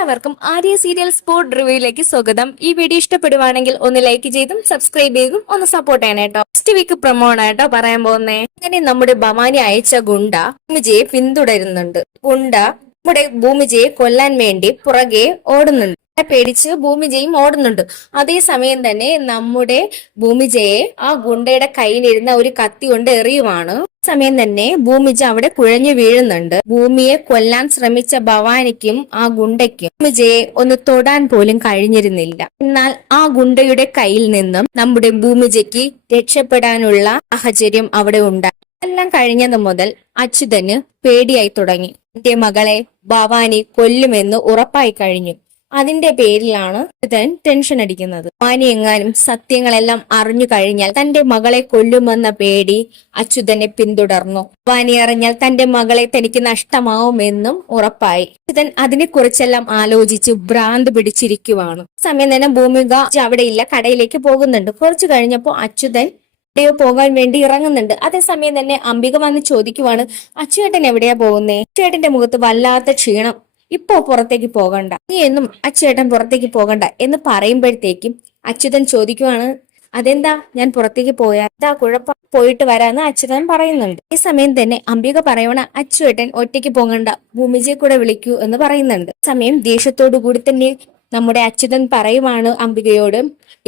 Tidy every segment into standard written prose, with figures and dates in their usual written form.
എല്ലാവർക്കും Arya serial sport റിവ്യൂയിലേക്ക് സ്വാഗതം. ഈ വീഡിയോ ഇഷ്ടപ്പെടുവാണെങ്കിൽ ഒന്ന് ലൈക്ക് ചെയ്തും സബ്സ്ക്രൈബ് ചെയ്തും ഒന്ന് സപ്പോർട്ട് ചെയ്യണം കേട്ടോ. നെക്സ്റ്റ് വീക്ക് പ്രൊമോ ആണ് കേട്ടോ പറയാൻ പോകുന്നേ. അങ്ങനെ നമ്മുടെ ഭവാനി അയച്ച ഗുണ്ട ഭൂമിജയെ പിന്തുടരുന്നുണ്ട്. ഗുണ്ട നമ്മുടെ ഭൂമിജയെ കൊല്ലാൻ വേണ്ടി പുറകെ ഓടുന്നുണ്ട്. പേടിച്ച് ഭൂമിജയും ഓടുന്നുണ്ട്. അതേസമയം തന്നെ നമ്മുടെ ഭൂമിജയെ ആ ഗുണ്ടയുടെ കയ്യിലിരുന്ന ഒരു കത്തി കൊണ്ട് എറിയുവാണ്. സമയം തന്നെ ഭൂമിജ അവിടെ കുഴഞ്ഞു വീഴുന്നുണ്ട്. ഭൂമിയെ കൊല്ലാൻ ശ്രമിച്ച ഭവാനിക്കും ആ ഗുണ്ടയ്ക്കും ഭൂമിജയെ ഒന്ന് തൊടാൻ പോലും കഴിഞ്ഞിരുന്നില്ല. എന്നാൽ ആ ഗുണ്ടയുടെ കയ്യിൽ നിന്നും നമ്മുടെ ഭൂമിജയ്ക്ക് രക്ഷപ്പെടാനുള്ള സാഹചര്യം അവിടെ ഉണ്ടായി. എല്ലാം കഴിഞ്ഞത് മുതൽ അച്യുതന് പേടിയായി തുടങ്ങി. എന്റെ മകളെ ഭവാനി കൊല്ലുമെന്ന് ഉറപ്പായി കഴിഞ്ഞു. അതിന്റെ പേരിലാണ് അച്യുതൻ ടെൻഷൻ അടിക്കുന്നത്. ഭവാനി എങ്ങാനും സത്യങ്ങളെല്ലാം അറിഞ്ഞു കഴിഞ്ഞാൽ തന്റെ മകളെ കൊല്ലുമെന്ന പേടി അച്യുതനെ പിന്തുടർന്നു. ഭവാനി അറിഞ്ഞാൽ തന്റെ മകളെ തനിക്ക് നഷ്ടമാവുമെന്നും ഉറപ്പായി. അച്യുതൻ അതിനെക്കുറിച്ചെല്ലാം ആലോചിച്ച് ഭ്രാന്ത് പിടിച്ചിരിക്കുവാണ്. സമയം തന്നെ ഭൂമിക അവിടെ ഇല്ല, കടയിലേക്ക് പോകുന്നുണ്ട്. കുറച്ചു കഴിഞ്ഞപ്പോ അച്യുതൻ എവിടെയോ പോകാൻ വേണ്ടി ഇറങ്ങുന്നുണ്ട്. അതേസമയം തന്നെ അംബിക വന്ന് ചോദിക്കുവാണ്, അച്ചുവേട്ടൻ എവിടെയാ പോകുന്നേ? അച്ചുവേട്ടന്റെ മുഖത്ത് വല്ലാത്ത ക്ഷീണം. ഇപ്പോ പുറത്തേക്ക് പോകണ്ട, നീ എന്നും അച്ചുവേട്ടൻ പുറത്തേക്ക് പോകണ്ട എന്ന് പറയുമ്പോഴത്തേക്കും അച്യുതൻ ചോദിക്കുവാണ്, അതെന്താ ഞാൻ പുറത്തേക്ക് പോയാ എന്താ കുഴപ്പം? പോയിട്ട് വരാന്ന് അച്യുതൻ പറയുന്നുണ്ട്. ഈ സമയം തന്നെ അംബിക പറയണ, അച്ചുവേട്ടൻ ഒറ്റയ്ക്ക് പോകണ്ട, ഭൂമിജയെ കൂടെ വിളിക്കൂ എന്ന് പറയുന്നുണ്ട്. സമയം ദേഷ്യത്തോടു കൂടി തന്നെ നമ്മുടെ അച്യുതൻ പറയുവാണ് അംബികയോട്,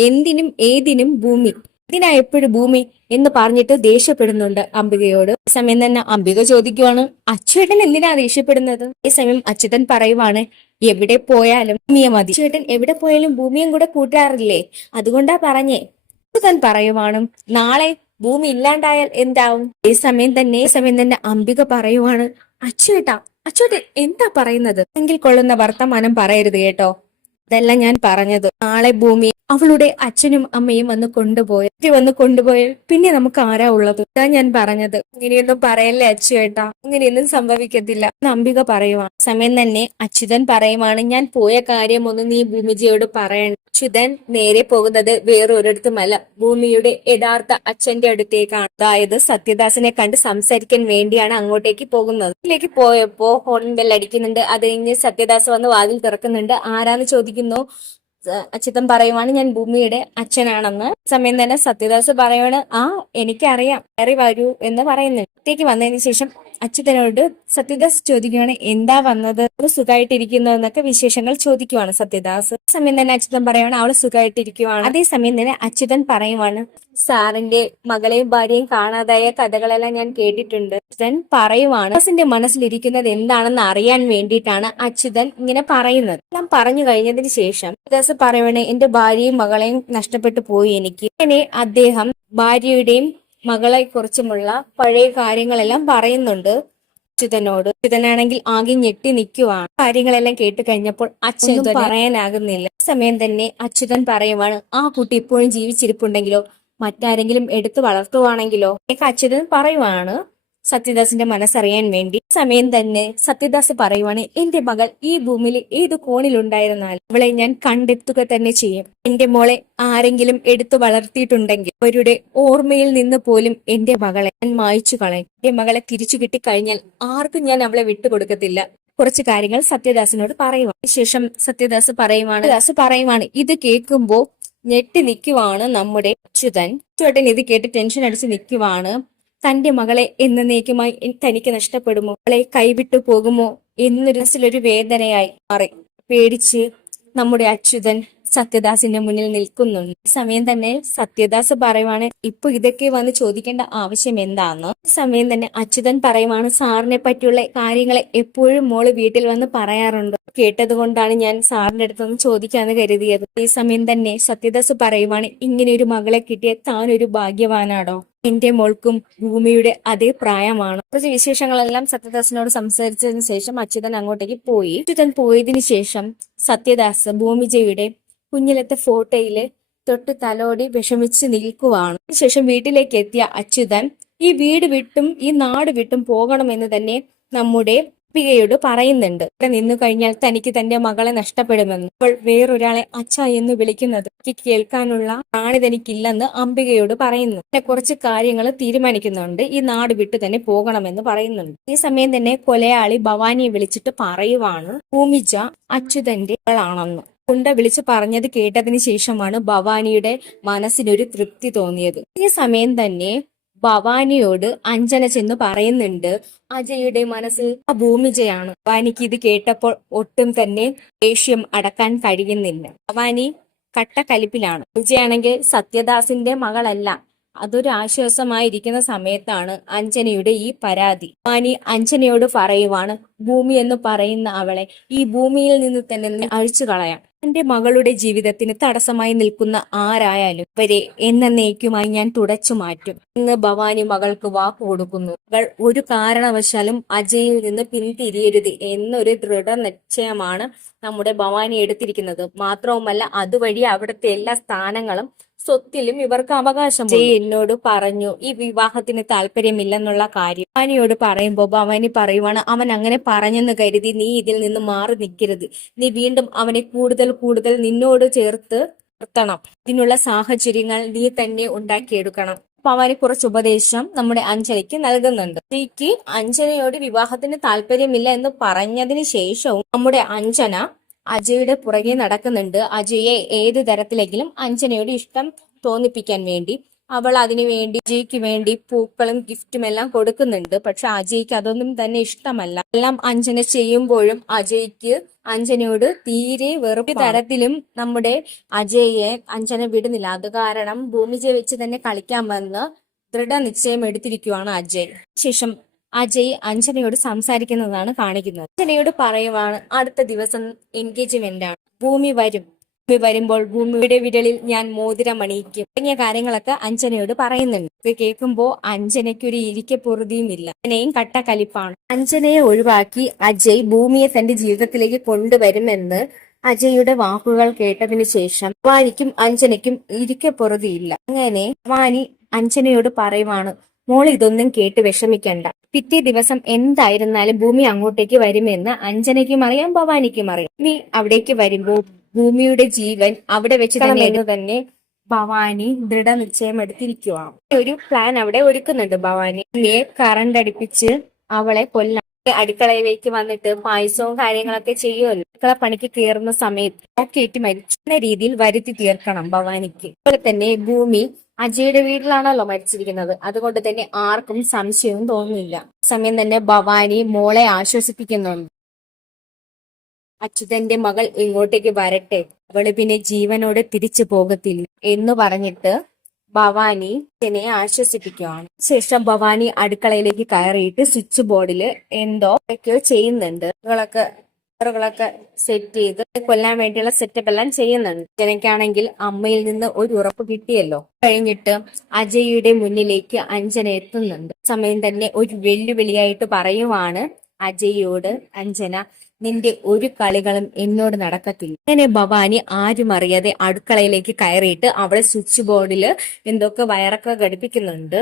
എന്തിനും ഏതിനും ഭൂമി, ഇതിനാ എപ്പോഴും ഭൂമി എന്ന് പറഞ്ഞിട്ട് ദേഷ്യപ്പെടുന്നുണ്ട് അംബികയോട്. സമയം തന്നെ അംബിക ചോദിക്കുവാണ്, അച്ചുവേട്ടൻ എന്തിനാ ദേഷ്യപ്പെടുന്നത്? ഈ സമയം അച്യുതൻ പറയുവാണ്, എവിടെ പോയാലും ഭൂമിയെ മതി, അച്ചുവേട്ടൻ എവിടെ പോയാലും ഭൂമിയും കൂടെ കൂട്ടാറില്ലേ, അതുകൊണ്ടാ പറഞ്ഞേ. അച്യുതൻ പറയുവാണ്, നാളെ ഭൂമി ഇല്ലാണ്ടായാൽ എന്താവും? ഈ സമയം തന്നെ അംബിക പറയുവാണ്, അച്ചുവേട്ടൻ എന്താ പറയുന്നത്? എങ്കിൽ കൊള്ളുന്ന വർത്തമാനം പറയരുത് കേട്ടോ. ഇതല്ല ഞാൻ പറഞ്ഞത്. നാളെ ഭൂമി അവളുടെ അച്ഛനും അമ്മയും വന്ന് കൊണ്ടുപോയാൽ പിന്നെ നമുക്ക് ആരാ ഉള്ളത്? ഇതാ ഞാൻ പറഞ്ഞത്. ഇങ്ങനെയൊന്നും പറയല്ലേ അച്ചുവേട്ടാ, ഇങ്ങനെയൊന്നും സംഭവിക്കത്തില്ല എന്ന് അംബിക പറയുവാണ്. സമയം തന്നെ അച്യുതൻ പറയുവാണ്, ഞാൻ പോയ കാര്യം ഒന്ന് നീ ഭൂമിജയോട് പറയണം. അച്യുതൻ നേരെ പോകുന്നത് വേറൊരിടത്തുമല്ല, ഭൂമിയുടെ യഥാർത്ഥ അച്ഛന്റെ അടുത്തേക്കാണ്. അതായത് സത്യദാസിനെ കണ്ട് സംസാരിക്കാൻ വേണ്ടിയാണ് അങ്ങോട്ടേക്ക് പോകുന്നത്. ഇതിലേക്ക് പോയപ്പോ ഹോൺ ബെൽ അടിക്കുന്നുണ്ട്. അത് കഴിഞ്ഞ് സത്യദാസ് വന്ന് വാതിൽ തുറക്കുന്നുണ്ട്. ആരാന്ന് ചോദിക്കുന്നു. അച്യുതൻ പറയുവാണ്, ഞാൻ ഭൂമിയുടെ അച്ഛനാണെന്ന്. സമയം തന്നെ സത്യദാസ് പറയുവാണ്, എനിക്കറിയാം, കയറി വരൂ എന്ന് പറയുന്നു. അടുത്തേക്ക് വന്നതിന് ശേഷം അച്യുതനോട് സത്യദാസ് ചോദിക്കുവാണ്, എന്താ വന്നത്? അവള് സുഖമായിട്ടിരിക്കുന്നു എന്നൊക്കെ വിശേഷങ്ങൾ ചോദിക്കുവാണ് സത്യദാസ്. സമയം തന്നെ അച്യുതൻ പറയുവാണ്, അവള് സുഖമായിട്ടിരിക്കുവാണ്. അതേസമയം തന്നെ അച്യുതൻ പറയുവാണ്, സാറിന്റെ മകളെയും ഭാര്യയും കാണാതായ കഥകളെല്ലാം ഞാൻ കേട്ടിട്ടുണ്ട്. അച്യുതൻ പറയുവാണ്, ദാസിന്റെ മനസ്സിലിരിക്കുന്നത് എന്താണെന്ന് അറിയാൻ വേണ്ടിയിട്ടാണ് അച്യുതൻ ഇങ്ങനെ പറയുന്നത്. എല്ലാം പറഞ്ഞു കഴിഞ്ഞതിന് ശേഷം ദാസ് പറയുവാണ്, എന്റെ ഭാര്യയും മകളെയും നഷ്ടപ്പെട്ടു പോയി എനിക്ക്. അങ്ങനെ അദ്ദേഹം ഭാര്യയുടെയും മകളെ കുറിച്ചുമുള്ള പഴയ കാര്യങ്ങളെല്ലാം പറയുന്നുണ്ട് അച്യുതനോട്. അച്യുതനാണെങ്കിൽ ആകെ ഞെട്ടി നിൽക്കുവാണ്. കാര്യങ്ങളെല്ലാം കേട്ട് കഴിഞ്ഞപ്പോൾ അച്യുതൻ പറയാനാകുന്നില്ല. സമയം തന്നെ അച്യുതൻ പറയുവാണ്, ആ കുട്ടി ഇപ്പോഴും ജീവിച്ചിരിപ്പുണ്ടെങ്കിലോ മറ്റാരെങ്കിലും എടുത്തു വളർത്തുവാണെങ്കിലോ ഒക്കെ അച്യുതൻ പറയുവാണ് സത്യദാസിന്റെ മനസ്സറിയാൻ വേണ്ടി. സമയം തന്നെ സത്യദാസ് പറയുവാണ്, എന്റെ മകൾ ഈ ഭൂമിയിൽ ഏത് കോണിലുണ്ടായിരുന്നാലും അവളെ ഞാൻ കണ്ടെത്തുക തന്നെ ചെയ്യും. എന്റെ മോളെ ആരെങ്കിലും എടുത്തു വളർത്തിയിട്ടുണ്ടെങ്കിൽ അവരുടെ ഓർമ്മയിൽ നിന്ന് പോലും എന്റെ മകളെ ഞാൻ മായ്ച്ചു കളയും. എന്റെ മകളെ തിരിച്ചു കിട്ടിക്കഴിഞ്ഞാൽ ആർക്കും ഞാൻ അവളെ വിട്ടുകൊടുക്കത്തില്ല. കുറച്ച് കാര്യങ്ങൾ സത്യദാസിനോട് പറയുവാണ്. ശേഷം സത്യദാസ് പറയുവാണ് ഇത് കേൾക്കുമ്പോ ഞെട്ടി നിൽക്കുവാണ് നമ്മുടെ അച്യുതൻ. ഇത് കേട്ട് ടെൻഷൻ അടിച്ച് നിൽക്കുവാണ്. തന്റെ മകളെ എന്നേക്കുമായി തനിക്ക് നഷ്ടപ്പെടുമോ, അവളെ കൈവിട്ടു പോകുമോ എന്നൊരു വേദനയായി മാറി. പേടിച്ച് നമ്മുടെ അച്യുതൻ സത്യദാസിന്റെ മുന്നിൽ നിൽക്കുന്നുണ്ട്. സമയം തന്നെ സത്യദാസ് പറയുവാണ്, ഇപ്പൊ ഇതൊക്കെ വന്ന് ചോദിക്കേണ്ട ആവശ്യം എന്താന്ന്. സമയം തന്നെ അച്യുതൻ പറയുവാണ്, സാറിനെ പറ്റിയുള്ള കാര്യങ്ങളെ എപ്പോഴും മോള് വീട്ടിൽ വന്ന് പറയാറുണ്ട്. കേട്ടത് കൊണ്ടാണ് ഞാൻ സാറിന്റെ അടുത്തൊന്ന് ചോദിക്കാന്ന് കരുതിയത്. ഈ സമയം തന്നെ സത്യദാസ് പറയുവാണ്, ഇങ്ങനെ ഒരു മകളെ കിട്ടിയ താനൊരു ഭാഗ്യവാനാടോ. എന്റെ മോൾക്കും ഭൂമിയുടെ അതേ പ്രായമാണ്. കുറച്ച് വിശേഷങ്ങളെല്ലാം സത്യദാസിനോട് സംസാരിച്ചതിന് ശേഷം അച്യുതൻ അങ്ങോട്ടേക്ക് പോയി. അച്യുതൻ പോയതിനു ശേഷം സത്യദാസ് ഭൂമിജയുടെ കുഞ്ഞിലത്തെ ഫോട്ടോയില് തൊട്ട് തലോടി വിഷമിച്ച് നിൽക്കുവാണ്. ശേഷം വീട്ടിലേക്ക് എത്തിയ അച്യുതൻ ഈ വീട് വിട്ടും ഈ നാട് വിട്ടും പോകണമെന്ന് തന്നെ നമ്മുടെ അംബികയോട് പറയുന്നുണ്ട്. ഇവിടെ നിന്നു കഴിഞ്ഞാൽ തനിക്ക് തന്റെ മകളെ നഷ്ടപ്പെടുമെന്ന്. അപ്പോൾ വേറൊരാളെ അച്ഛ എന്ന് വിളിക്കുന്നത് എനിക്ക് കേൾക്കാനുള്ള പ്രാണി തനിക്കില്ലെന്ന് അംബികയോട് പറയുന്നു. പിന്നെ കുറച്ച് കാര്യങ്ങൾ തീരുമാനിക്കുന്നുണ്ട്. ഈ നാട് വിട്ടു തന്നെ പോകണമെന്ന് പറയുന്നുണ്ട്. ഈ സമയം തന്നെ കൊലയാളി ഭവാനിയെ വിളിച്ചിട്ട് പറയുവാണ് ഭൂമിജ അച്യുതന്റെ മകളാണെന്ന്. ഗുണ്ട വിളിച്ചു പറഞ്ഞത് കേട്ടതിന് ശേഷമാണ് ഭവാനിയുടെ മനസ്സിനൊരു തൃപ്തി തോന്നിയത്. ഈ സമയം തന്നെ ഭവാനിയോട് അഞ്ജന ചെന്ന് പറയുന്നുണ്ട് അജയുടെ മനസ്സിൽ ആ ഭൂമിജയാണ്. ഭവാനിക്ക് ഇത് കേട്ടപ്പോൾ ഒട്ടും തന്നെ ദേഷ്യം അടക്കാൻ കഴിയുന്നില്ല. ഭവാനി കട്ടക്കലിപ്പിലാണ്. ഭൂമിജയാണെങ്കിൽ സത്യദാസിന്റെ മകളല്ല. അതൊരു ആശ്വാസമായിരിക്കുന്ന സമയത്താണ് അഞ്ജനയുടെ ഈ പരാതി. ഭവാനി അഞ്ജനയോട് പറയുവാണ് ഭൂമി എന്ന് പറയുന്ന അവളെ ഈ ഭൂമിയിൽ നിന്ന് തന്നെ അഴിച്ചു കളയാം. എന്റെ മകളുടെ ജീവിതത്തിന് തടസ്സമായി നിൽക്കുന്ന ആരായാലും അവരെ എന്നേക്കുമായി ഞാൻ തുടച്ചു മാറ്റും എന്ന് ഭവാനി മകൾക്ക് വാക്കു കൊടുക്കുന്നു. മകൾ ഒരു കാരണവശാലും അജയിൽ നിന്ന് പിന്തിരിയരുത് എന്നൊരു ദൃഢനിശ്ചയമാണ് നമ്മുടെ ഭവാനി എടുത്തിരിക്കുന്നത്. മാത്രവുമല്ല അതുവഴി അവിടുത്തെ എല്ലാ സ്ഥാനങ്ങളും സ്വത്തിലും ഇവർക്ക് അവകാശം. എന്നോട് പറഞ്ഞു ഈ വിവാഹത്തിന് താല്പര്യമില്ലെന്നുള്ള കാര്യം. ഭവാനിയോട് പറയുമ്പോൾ ഭവാനി പറയുവാണ് അവൻ അങ്ങനെ പറഞ്ഞെന്ന് കരുതി നീ ഇതിൽ നിന്ന് മാറി നിൽക്കരുത്. നീ വീണ്ടും അവനെ കൂടുതൽ നിന്നോട് ചേർത്ത് നിർത്തണം. ഇതിനുള്ള സാഹചര്യങ്ങൾ നീ തന്നെ ഉണ്ടാക്കിയെടുക്കണം. ഭവാനി കുറച്ച് ഉപദേശം നമ്മുടെ അഞ്ജനയ്ക്ക് നൽകുന്നുണ്ട്. സ്ത്രീക്ക് അഞ്ജനയോട് വിവാഹത്തിന് താല്പര്യമില്ല എന്ന് പറഞ്ഞതിന് ശേഷവും നമ്മുടെ അഞ്ജന അജയുടെ പുറകെ നടക്കുന്നുണ്ട്. അജയെ ഏത് തരത്തിലെങ്കിലും അഞ്ജനയോട് ഇഷ്ടം തോന്നിപ്പിക്കാൻ വേണ്ടി അവൾ അതിനുവേണ്ടി അജയ്ക്ക് വേണ്ടി പൂക്കളും ഗിഫ്റ്റും എല്ലാം കൊടുക്കുന്നുണ്ട്. പക്ഷെ അജയ്ക്ക് അതൊന്നും തന്നെ ഇഷ്ടമല്ല. എല്ലാം അഞ്ജന ചെയ്യുമ്പോഴും അജയ്ക്ക് അഞ്ജനയോട് തീരെ വെറുപ്പ്. തരത്തിലും നമ്മുടെ അജയെ അഞ്ജന വിടുന്നില്ല. അത് കാരണം ഭൂമിജ വെച്ച് തന്നെ കളിക്കാമെന്ന് ദൃഢനിശ്ചയം എടുത്തിരിക്കുകയാണ് അജയ്. ശേഷം അജയ് അഞ്ജനയോട് സംസാരിക്കുന്നതാണ് കാണിക്കുന്നത്. അഞ്ജനയോട് പറയുവാണ് അടുത്ത ദിവസം എൻഗേജ്മെന്റ് ആണ്. ഭൂമി വരുമ്പോൾ ഭൂമിയുടെ വിരലിൽ ഞാൻ മോതിരം അണിയിക്കും തുടങ്ങിയ കാര്യങ്ങളൊക്കെ അഞ്ജനയോട് പറയുന്നുണ്ട്. ഇത് കേൾക്കുമ്പോ അഞ്ജനയ്ക്ക് ഒരു ഇരിക്കപ്പൊറുതിയും ഇല്ല. അഞ്ജനയും കട്ടക്കലിപ്പാണ്. അഞ്ജനയെ ഒഴിവാക്കി അജയ് ഭൂമിയെ തന്റെ ജീവിതത്തിലേക്ക് കൊണ്ടുവരുമെന്ന് അജയുടെ വാക്കുകൾ കേട്ടതിനു ശേഷം വാനിക്കും അഞ്ജനയ്ക്കും ഇരിക്കപ്പൊറുതിയില്ല. അങ്ങനെ വാനി അഞ്ജനയോട് പറയുവാണ് മോൾ ഇതൊന്നും കേട്ട് വിഷമിക്കണ്ട. പിറ്റേ ദിവസം എന്തായിരുന്നാലും ഭൂമി അങ്ങോട്ടേക്ക് വരുമെന്ന് അഞ്ജനയ്ക്കും അറിയാം, ഭവാനിക്കും അറിയാം. നീ അവിടേക്ക് വരുമ്പോ ഭൂമിയുടെ ജീവൻ അവിടെ വെച്ച് തന്നെ ഭവാനി ദൃഢനിശ്ചയം എടുത്തിരിക്കുവാണ്. ഒരു പ്ലാൻ അവിടെ ഒരുക്കുന്നുണ്ട് ഭവാനി. ഭൂമിയെ കറണ്ട് അടുപ്പിച്ച് അവളെ കൊല്ലാൻ അടുക്കളയിലേക്ക് വന്നിട്ട് പായസവും കാര്യങ്ങളൊക്കെ ചെയ്യുമല്ലോ. അടുക്കള പണിക്ക് കയറുന്ന സമയത്ത് നോക്കിയിട്ട് മരിക്കുന്ന രീതിയിൽ വരുത്തി തീർക്കണം ഭവാനിക്ക്. അതുപോലെ തന്നെ ഭൂമി അജയുടെ വീട്ടിലാണല്ലോ മരിച്ചിരിക്കുന്നത്. അതുകൊണ്ട് തന്നെ ആർക്കും സംശയവും തോന്നുന്നില്ല. സമയം തന്നെ ഭവാനി മോളെ ആശ്വസിപ്പിക്കുന്നുണ്ട്. അച്യുതന്റെ മകൾ ഇങ്ങോട്ടേക്ക് വരട്ടെ, അവള് പിന്നെ ജീവനോടെ തിരിച്ചു പോകത്തില്ല എന്ന് പറഞ്ഞിട്ട് ഭവാനി അച്ഛനെ ആശ്വസിപ്പിക്കുകയാണ്. ശേഷം ഭവാനി അടുക്കളയിലേക്ക് കയറിയിട്ട് സ്വിച്ച് ബോർഡിൽ എന്തൊക്കെയോ ചെയ്യുന്നുണ്ട്. കളൊക്കെ സെറ്റ് ചെയ്ത് കൊല്ലാൻ വേണ്ടിയുള്ള സെറ്റപ്പ് എല്ലാം ചെയ്യുന്നുണ്ട്. അഞ്ജനയ്ക്കാണെങ്കിൽ അമ്മയിൽ നിന്ന് ഒരു ഉറപ്പ് കിട്ടിയല്ലോ. കഴിഞ്ഞിട്ട് അജയുടെ മുന്നിലേക്ക് അഞ്ജന എത്തുന്നുണ്ട്. സമയം തന്നെ ഒരു വെല്ലുവിളിയായിട്ട് പറയുവാണ് അജയോട് അഞ്ജന നിന്റെ ഒരു കളികളും എന്നോട് നടക്കത്തില്ല. അങ്ങനെ ഭവാനി ആരും അറിയാതെ അടുക്കളയിലേക്ക് കയറിയിട്ട് അവിടെ സ്വിച്ച് ബോർഡിൽ എന്തൊക്കെ വയറൊക്കെ ഘടിപ്പിക്കുന്നുണ്ട്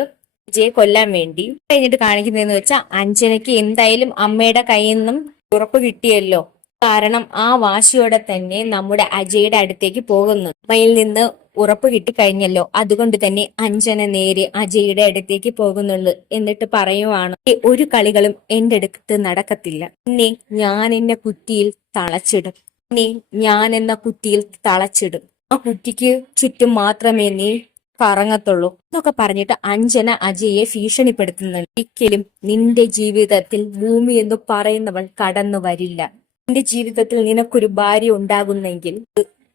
അജയെ കൊല്ലാൻ വേണ്ടി. കഴിഞ്ഞിട്ട് കാണിക്കുന്നതെന്ന് വെച്ചാൽ അഞ്ജനയ്ക്ക് എന്തായാലും അമ്മയുടെ കയ്യിൽ നിന്നും ഉറപ്പ് കിട്ടിയല്ലോ. കാരണം ആ വാശിയോടെ തന്നെ നമ്മുടെ അജയുടെ അടുത്തേക്ക് പോകുന്നു. അമ്മയിൽ നിന്ന് ഉറപ്പ് കിട്ടിക്കഴിഞ്ഞല്ലോ, അതുകൊണ്ട് തന്നെ അഞ്ജന നേരെ അജയുടെ അടുത്തേക്ക് പോകുന്നുള്ളു. എന്നിട്ട് പറയുവാണ് ഒരു കളികളും എന്റെ അടുത്ത് നടക്കത്തില്ല. ഞാൻ എന്ന കുറ്റിയിൽ തളച്ചിടും. ആ കുറ്റിക്ക് ചുറ്റും മാത്രമേ നീ കറങ്ങത്തുള്ളൂ എന്നൊക്കെ പറഞ്ഞിട്ട് അഞ്ജന അജയെ ഭീഷണിപ്പെടുത്തുന്നുണ്ട്. ഒരിക്കലും നിന്റെ ജീവിതത്തിൽ ഭൂമി എന്ന് പറയുന്നവൾ കടന്നു വരില്ല. നിന്റെ ജീവിതത്തിൽ നിനക്കൊരു ഭാര്യ ഉണ്ടാകുന്നെങ്കിൽ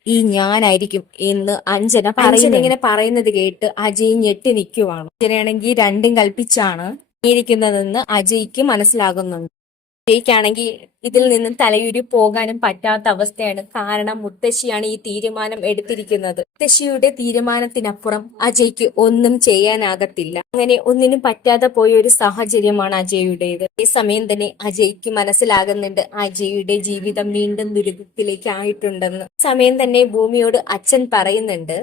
ഈ ഞാനായിരിക്കും എന്ന് അഞ്ജന ഇങ്ങനെ പറയുന്നത് കേട്ട് അജയ് ഞെട്ടി നിൽക്കുവാണ്. അഞ്ജനയാണെങ്കിൽ രണ്ടും കൽപ്പിച്ചാണ് ഇരിക്കുന്നതെന്ന് അജയ്ക്ക് മനസ്സിലാകുന്നുണ്ട്. അജയ്ക്കാണെങ്കിൽ ഇതിൽ നിന്നും തലയുരി പോകാനും പറ്റാത്ത അവസ്ഥയാണ്. കാരണം മുത്തശ്ശിയാണ് ഈ തീരുമാനം എടുത്തിരിക്കുന്നത്. മുത്തശ്ശിയുടെ തീരുമാനത്തിനപ്പുറം അജയ്ക്ക് ഒന്നും ചെയ്യാനാകത്തില്ല. അങ്ങനെ ഒന്നിനും പറ്റാതെ പോയ ഒരു സാഹചര്യമാണ് അജയുടേത്. ഈ സമയം തന്നെ അജയ്ക്ക് മനസ്സിലാകുന്നുണ്ട് അജയുടെ ജീവിതം വീണ്ടും ദുരിതത്തിലേക്ക് ആയിട്ടുണ്ടെന്ന്. സമയം തന്നെ ഭൂമിയോട് അച്ഛൻ പറയുന്നുണ്ട്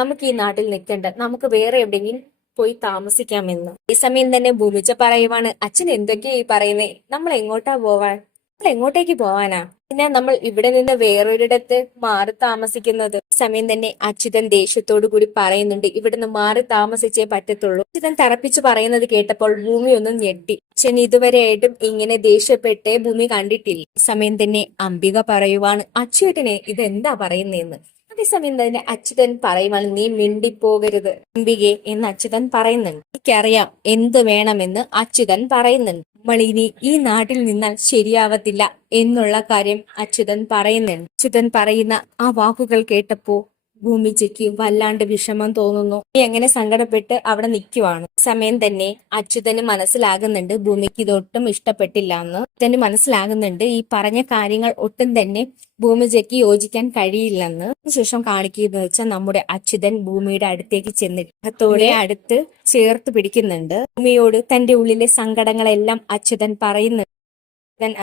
നമുക്ക് ഈ നാട്ടിൽ നിൽക്കണ്ട, നമുക്ക് വേറെ എവിടെയെങ്കിലും പോയി താമസിക്കാമെന്ന്. ഈ സമയം തന്നെ ഭൂമിച്ച പറയുവാണ്, അച്ഛൻ എന്തൊക്കെയാ ഈ പറയുന്നേ, നമ്മൾ എങ്ങോട്ടാ പോവാൻ, നമ്മൾ എങ്ങോട്ടേക്ക് പോവാനാ, പിന്നെ നമ്മൾ ഇവിടെ നിന്ന് വേറൊരിടത്ത് മാറി താമസിക്കുന്നത്. ഈ സമയം തന്നെ അച്യുതൻ ദേഷ്യത്തോടു കൂടി പറയുന്നുണ്ട്, ഇവിടുന്ന് മാറി താമസിച്ചേ പറ്റത്തുള്ളൂ. അച്യുതൻ തറപ്പിച്ചു പറയുന്നത് കേട്ടപ്പോൾ ഭൂമി ഒന്നും ഞെട്ടി. അച്ഛൻ ഇതുവരെയായിട്ടും ഇങ്ങനെ ദേഷ്യപ്പെട്ടേ ഭൂമി കണ്ടിട്ടില്ല. ഈ സമയം തന്നെ അംബിക പറയുവാണ്, അച്യുതനെ ഇതെന്താ പറയുന്നതെന്ന്. അതേസമയം തന്നെ അച്യുതൻ പറയുവാണ്, നീ മിണ്ടിപ്പോകരുത് അംബികെ എന്ന് അച്യുതൻ പറയുന്നുണ്ട്. എനിക്കറിയാം എന്ത് വേണമെന്ന് അച്യുതൻ പറയുന്നുണ്ട്. നമ്മൾ ഇനി ഈ നാട്ടിൽ നിന്നാൽ ശരിയാവത്തില്ല എന്നുള്ള കാര്യം അച്യുതൻ പറയുന്നുണ്ട്. അച്യുതൻ പറയുന്ന ആ വാക്കുകൾ കേട്ടപ്പോ ഭൂമിജയ്ക്ക് വല്ലാണ്ട് വിഷമം തോന്നുന്നു. അങ്ങനെ സങ്കടപ്പെട്ട് അവിടെ നിൽക്കുവാണ്. സമയം തന്നെ അച്യുതന് മനസ്സിലാകുന്നുണ്ട് ഭൂമിക്ക് ഇതൊട്ടും ഇഷ്ടപ്പെട്ടില്ല എന്ന്. അച്യുതന് മനസ്സിലാകുന്നുണ്ട് ഈ പറഞ്ഞ കാര്യങ്ങൾ ഒട്ടും തന്നെ ഭൂമിജയ്ക്ക് യോജിക്കാൻ കഴിയില്ലെന്ന്. ശേഷം കാണിക്കുന്നത് വെച്ചാൽ നമ്മുടെ അച്യുതൻ ഭൂമിയുടെ അടുത്തേക്ക് ചെന്നിട്ട് അദ്ദേഹത്തോടെ അടുത്ത് ചേർത്ത് പിടിക്കുന്നുണ്ട്. ഭൂമിയോട് തന്റെ ഉള്ളിലെ സങ്കടങ്ങളെല്ലാം അച്യുതൻ പറയുന്നുണ്ട്.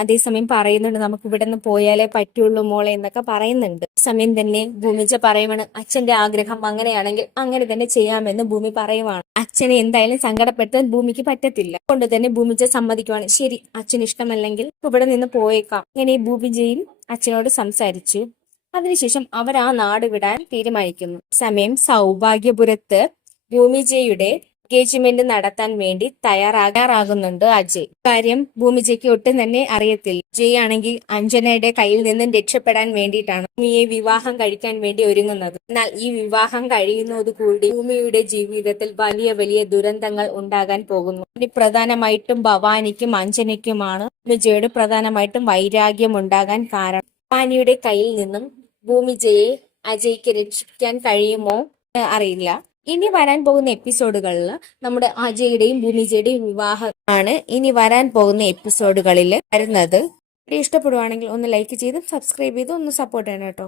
അതേസമയം പറയുന്നുണ്ട്, നമുക്ക് ഇവിടെ നിന്ന് പോയാലേ പറ്റുള്ളൂ മോളെ എന്നൊക്കെ പറയുന്നുണ്ട്. സമയം തന്നെ ഭൂമിജ പറയുവാണ്, അച്ഛന്റെ ആഗ്രഹം അങ്ങനെയാണെങ്കിൽ അങ്ങനെ തന്നെ ചെയ്യാമെന്ന് ഭൂമി പറയുവാണ്. അച്ഛനെ എന്തായാലും സങ്കടപ്പെടുത്താൻ ഭൂമിക്ക് പറ്റത്തില്ല. കൊണ്ട് തന്നെ ഭൂമിജ സമ്മതിക്കുവാണ്. ശരി, അച്ഛന് ഇഷ്ടമല്ലെങ്കിൽ ഇവിടെ നിന്ന് പോയേക്കാം. അങ്ങനെ ഭൂമിജയും അച്ഛനോട് സംസാരിച്ചു. അതിനുശേഷം അവർ ആ നാട് വിടാൻ തീരുമാനിക്കുന്നു. സമയം സൗഭാഗ്യപുരത്ത് ഭൂമിജയുടെ എൻഗേജ്മെന്റ് നടത്താൻ വേണ്ടി തയ്യാറാകുന്നുണ്ട് അജയ്. കാര്യം ഭൂമിജയ്ക്ക് ഒട്ടും തന്നെ അറിയത്തില്ല. അജയ് ആണെങ്കിൽ അഞ്ജനയുടെ കയ്യിൽ നിന്നും രക്ഷപ്പെടാൻ വേണ്ടിയിട്ടാണ് ഭൂമിയെ വിവാഹം കഴിക്കാൻ വേണ്ടി ഒരുങ്ങുന്നത്. എന്നാൽ ഈ വിവാഹം കഴിയുന്നതോടുകൂടി ഭൂമിയുടെ ജീവിതത്തിൽ വലിയ വലിയ ദുരന്തങ്ങൾ ഉണ്ടാകാൻ പോകുന്നു. ഇനി പ്രധാനമായിട്ടും ഭവാനിക്കും അഞ്ജനയ്ക്കുമാണ് ഭൂമിജയോട് പ്രധാനമായിട്ടും വൈരാഗ്യം ഉണ്ടാകാൻ കാരണം. ഭവാനിയുടെ കയ്യിൽ നിന്നും ഭൂമിജയെ അജയ്ക്ക് രക്ഷിക്കാൻ കഴിയുമോ അറിയില്ല. ഇനി വരാൻ പോകുന്ന എപ്പിസോഡുകളിൽ നമ്മുടെ അജയുടെയും ഭൂമിജയുടെയും വിവാഹം ആണ് ഇനി വരാൻ പോകുന്ന എപ്പിസോഡുകളിൽ വരുന്നത്. ഇഷ്ടപ്പെടുവാണെങ്കിൽ ഒന്ന് ലൈക്ക് ചെയ്ത് സബ്സ്ക്രൈബ് ചെയ്ത് ഒന്ന് സപ്പോർട്ട് ചെയ്യണം കേട്ടോ.